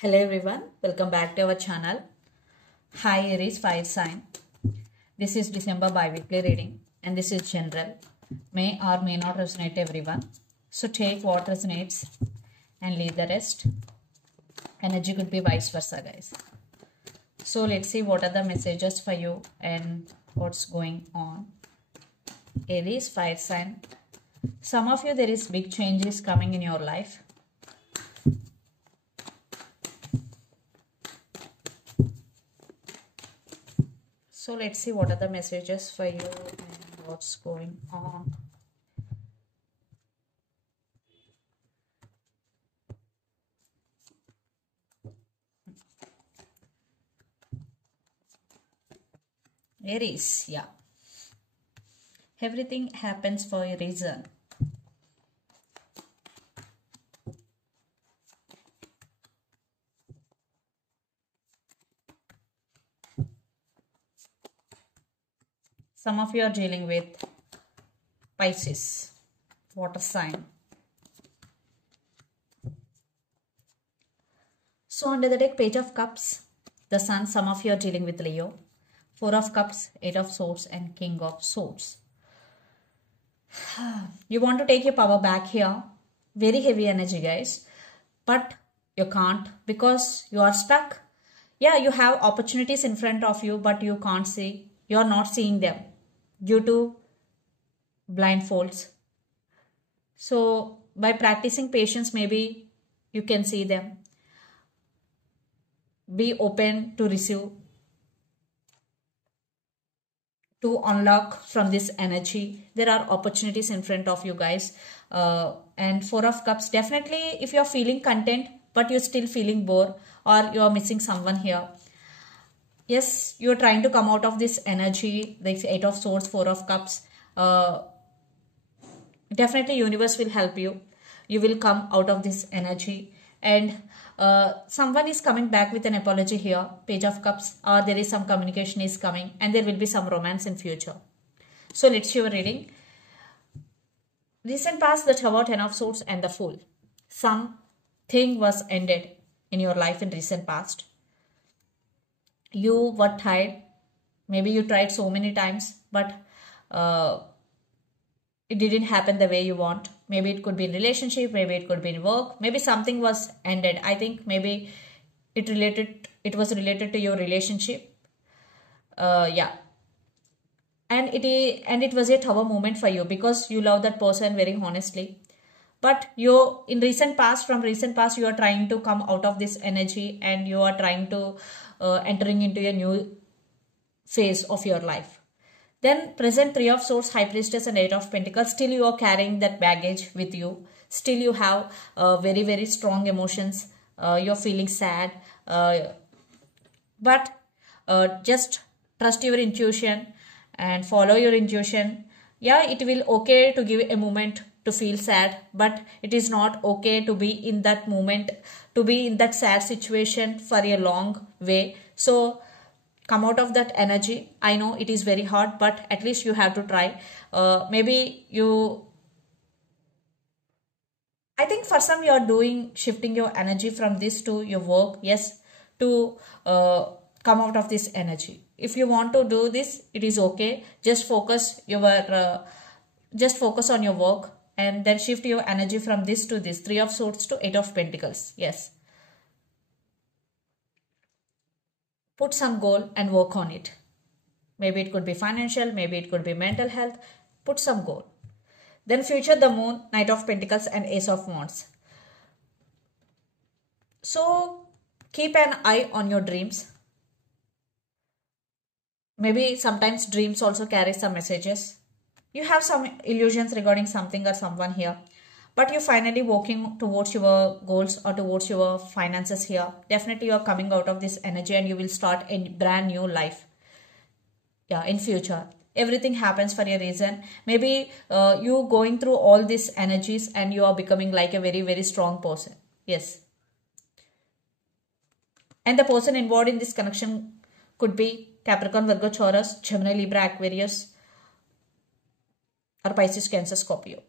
Hello everyone, welcome back to our channel. Hi Aries fire sign. This is December bi-weekly reading and this is general. May or may not resonate everyone. So take what resonates and leave the rest. Energy could be vice versa, guys. So let's see what are the messages for you and what's going on. Aries fire sign. Some of you, there is big changes coming in your life. So let's see what are the messages for you and what's going on. Aries, yeah. Everything happens for a reason. Some of you are dealing with Pisces, water sign. So under the deck, Page of Cups, the Sun. Some of you are dealing with Leo. Four of Cups, Eight of Swords and King of Swords. You want to take your power back here. Very heavy energy, guys. But you can't because you are stuck. Yeah, you have opportunities in front of you, but you can't see. You are not seeing them due to blindfolds. So by practicing patience, maybe you can see them. Be open to receive, to unlock from this energy. There are opportunities in front of you, guys. And Four of Cups, definitely if you're feeling content but you're still feeling bored or you're missing someone here, yes, you're trying to come out of this energy, like Eight of Swords, Four of Cups. Definitely universe will help you. You will come out of this energy. And someone is coming back with an apology here, Page of Cups, or there is some communication is coming and there will be some romance in future. So let's see your reading. Recent past, the Tower, Ten of Swords and the Fool. Something was ended in your life in recent past. You were tired. Maybe you tried so many times, but it didn't happen the way you want. Maybe it could be in relationship, maybe it could be in work, maybe something was ended. I think maybe it was related to your relationship. Yeah. And it was a Tower moment for you because you love that person very honestly. But you, in recent past, you are trying to come out of this energy and you are trying to entering into a new phase of your life. Then present, Three of Swords, High Priestess and Eight of Pentacles. Still you are carrying that baggage with you. Still you have very, very strong emotions. You're feeling sad. But just trust your intuition and follow your intuition. Yeah, it will okay to give a moment to feel sad, but it is not okay to be in that moment, to be in that sad situation for a long way. So come out of that energy. I know it is very hard, but at least you have to try. I think for some you are shifting your energy from this to your work. Yes, to come out of this energy. If you want to do this, it is okay. Just focus on your work and then shift your energy from this to this. Three of Swords to Eight of Pentacles. Yes. Put some goal and work on it. Maybe it could be financial, maybe it could be mental health. Put some goal. Then future, the Moon, Knight of Pentacles and Ace of Wands. So keep an eye on your dreams. Maybe sometimes dreams also carry some messages. You have some illusions regarding something or someone here. But you're finally walking towards your goals or towards your finances here. Definitely you are coming out of this energy and you will start a brand new life. Yeah, in future. Everything happens for a reason. Maybe you going through all these energies and you are becoming like a very, very strong person. Yes. And the person involved in this connection could be Capricorn, Virgo, Taurus, Gemini, Libra, Aquarius, or Pisces, Cancer, Scorpio.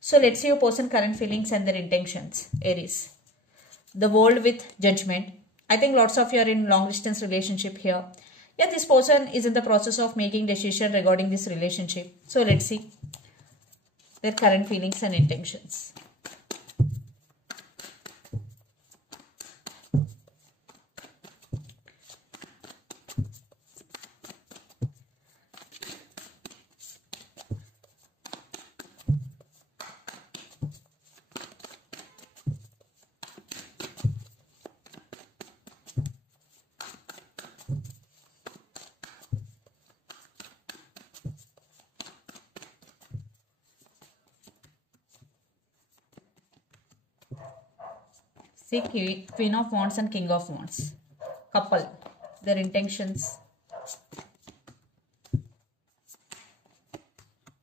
So let's see your person current feelings and their intentions. Aries. the world with judgment. I think lots of you are in long distance relationship here. Yeah, this person is in the process of making decision regarding this relationship. So let's see their current feelings and intentions. See, Queen of Wands and King of Wands. Couple. Their intentions.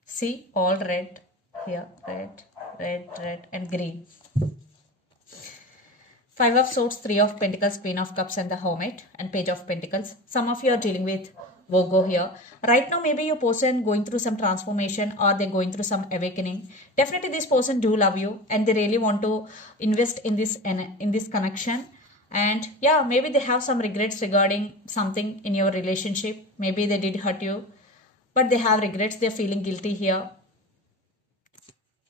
See, all red. Here, red, red, red and green. Five of Swords, Three of Pentacles, Queen of Cups and the Hermit and Page of Pentacles. Some of you are dealing with Virgo here. Right now, maybe your person going through some transformation or they're going through some awakening. Definitely this person do love you and they really want to invest in this connection. And yeah, maybe they have some regrets regarding something in your relationship. Maybe they did hurt you, but they have regrets. They're feeling guilty here.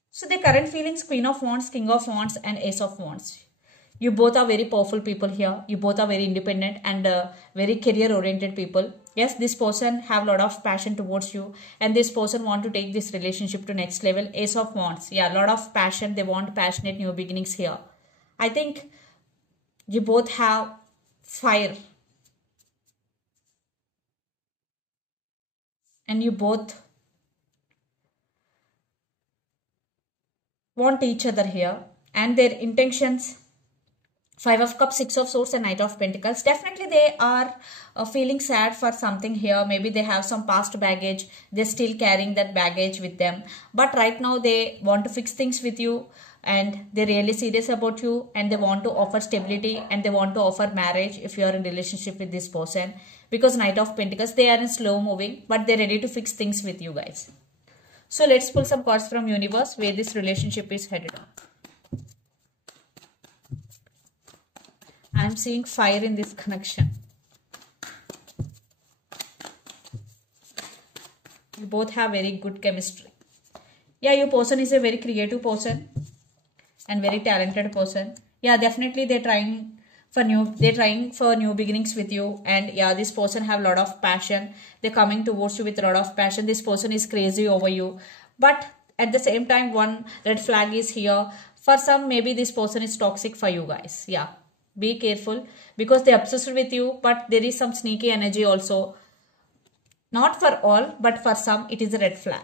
So the current feelings, Queen of Wands, King of Wands and Ace of Wands. You both are very powerful people here. You both are very independent and very career oriented people. Yes, this person have a lot of passion towards you and this person want to take this relationship to next level. Ace of Wands. Yeah, a lot of passion. They want passionate new beginnings here. I think you both have fire. And you both want each other here. And their intentions, Five of Cups, Six of Swords and Knight of Pentacles. Definitely they are feeling sad for something here. Maybe they have some past baggage. They're still carrying that baggage with them. But right now they want to fix things with you. And they're really serious about you. And they want to offer stability. And they want to offer marriage if you are in relationship with this person. Because Knight of Pentacles, they are in slow moving. But they're ready to fix things with you guys. So let's pull some cards from universe where this relationship is headed on. I'm seeing fire in this connection. You both have very good chemistry. Yeah, your person is a very creative person and very talented person. Yeah, definitely they're trying for new beginnings with you. And yeah, this person have a lot of passion. They're coming towards you with a lot of passion. This person is crazy over you. But at the same time, one red flag is here. For some, maybe this person is toxic for you guys. Yeah. Be careful because they're obsessed with you, but there is some sneaky energy also. Not for all, but for some, it is a red flag.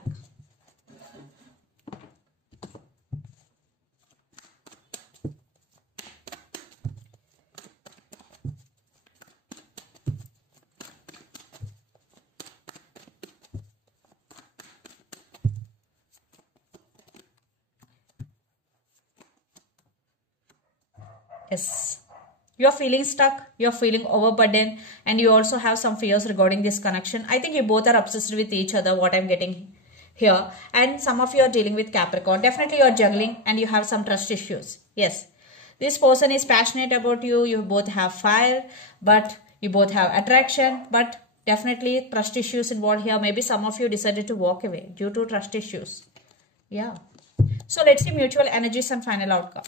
Yes. You are feeling stuck, you are feeling overburdened, and you also have some fears regarding this connection. I think you both are obsessed with each other, what I'm getting here. And some of you are dealing with Capricorn. Definitely you are juggling and you have some trust issues. Yes. This person is passionate about you. You both have fire, but you both have attraction. But definitely trust issues involved here. Maybe some of you decided to walk away due to trust issues. Yeah. So let's see mutual energies and final outcome.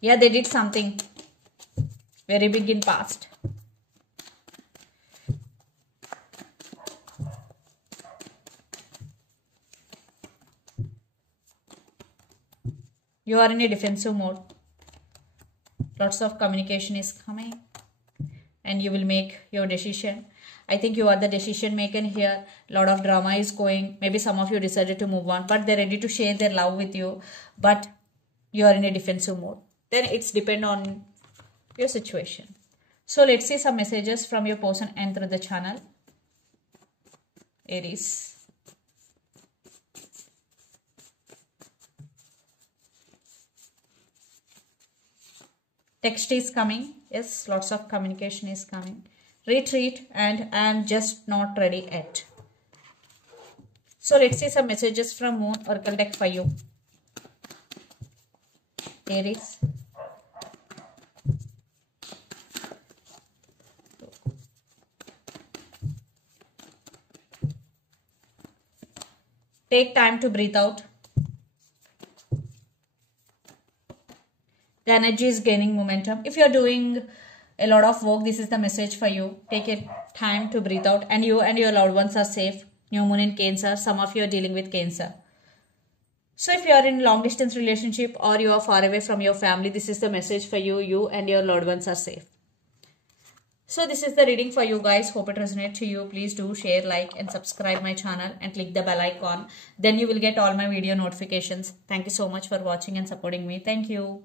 Yeah, they did something very big in past. You are in a defensive mode. Lots of communication is coming. And you will make your decision. I think you are the decision maker here. A lot of drama is going. Maybe some of you decided to move on. But they're ready to share their love with you. But you are in a defensive mode. Then it's depend on your situation. So let's see some messages from your person and through the channel. Aries. Text is coming. Yes, lots of communication is coming. Retreat and I am just not ready yet. So let's see some messages from Moon Oracle deck for you. Aries. Take time to breathe out. The energy is gaining momentum. If you're doing a lot of work, this is the message for you. Take a time to breathe out, and you and your loved ones are safe. New moon in Cancer. Some of you are dealing with Cancer. So if you are in long distance relationship or you are far away from your family, this is the message for you. You and your loved ones are safe. So this is the reading for you guys. Hope it resonates to you. Please do share, like and subscribe my channel and click the bell icon. Then you will get all my video notifications. Thank you so much for watching and supporting me. Thank you.